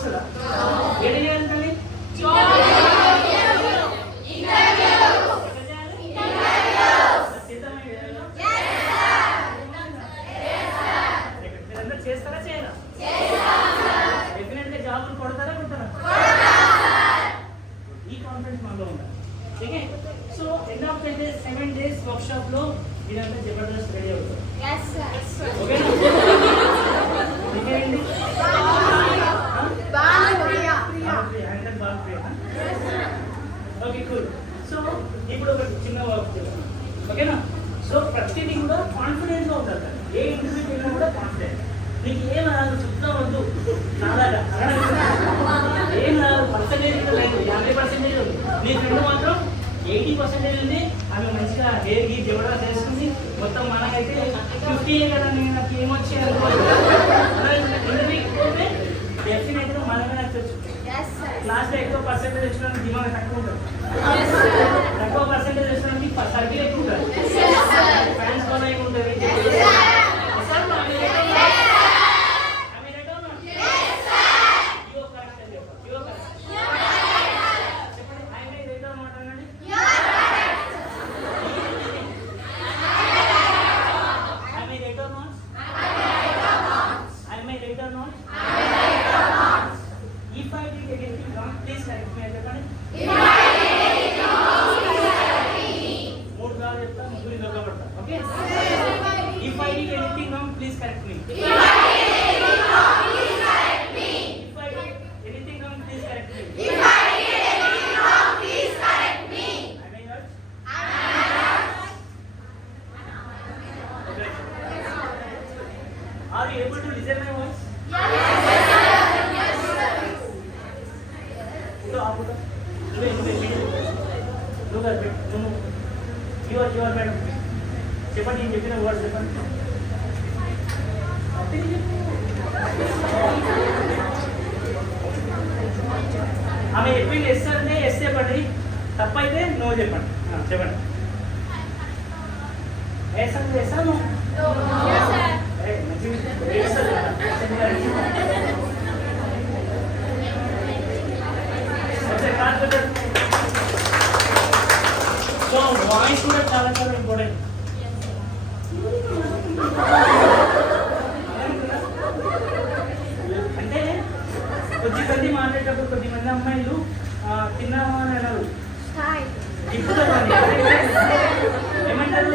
వస్తుందా? ఏం చేయాలి తల్లి? మీరందరూ చేస్తారా చేయరా? డెఫినెట్గా జాబులు కొడతారా కొడతారా? ఈ కాన్ఫిడెన్స్ మనలో ఉండాలి. Okay, so end of the day 7 days workshop లో మీరంతా జబర్దస్త్ రెడీ అవుతారు. ఓకేనా? ఇంకేంటి? Okay, cool. సో ఇప్పుడు ఒక చిన్న వర్క్ చేస్తాం. ఓకేనా? సో ప్రతిదీ కూడా కాన్ఫిడెంట్ గా ఉంటారు. ఏ ఇంటర్వ్యూకి వెళ్ళినా కూడా కాన్ఫిడెంట్. నీకు ఏం రాదు చెప్తా వద్దు, నాలాగా ఏం రాదు. పర్సెంటేజ్ లేదు, 50% ఉంది. నీ ఫ్రెండ్ మాత్రం 80% ఉంది. ఆమె మంచిగా హెయిర్ గీ జవడా చేస్తుంది. మొత్తం మనకైతే 50 కదా, నేను నాకు ఏమొచ్చి అనుకోవచ్చు. డెఫినెట్గా మనమే నచ్చచ్చు. క్లాస్లో ఎక్కువ పర్సెంటేజ్ వచ్చిన దిమాగ్ తక్కువ ఉంటుంది, తక్కువ పర్సెంటేజ్ వచ్చిన సర్కిల్ ఎక్కువ ఉంటుంది, ఫ్యాన్స్ బాగా ఉంటుంది. If I did anything wrong, please correct me. If I did anything wrong, please correct me. If I did anything wrong, please correct me. If I did anything wrong, please correct me. Am I right? Okay. Are you able to listen my voice? Yes, sir. So, आप you are madam. చెప్పండి, నేను చెప్పిన వర్డ్స్ చెప్పండి. ఆమె చెప్పింది ఎస్ అంటే ఎస్ చెప్పండి, తప్పైతే నో చెప్పండి. చెప్పండి. ఎస్ అంటే ఎస్ నో? సో వాయిస్ కూడా చాలా చాలా ఇంపార్టెంట్. అంటే కొద్దిమంది మాట్లాడేటప్పుడు కొద్దిమంది అమ్మాయిలు తిన్నావా అని అన్నారు, ఇప్పుడు ఏమంటారు?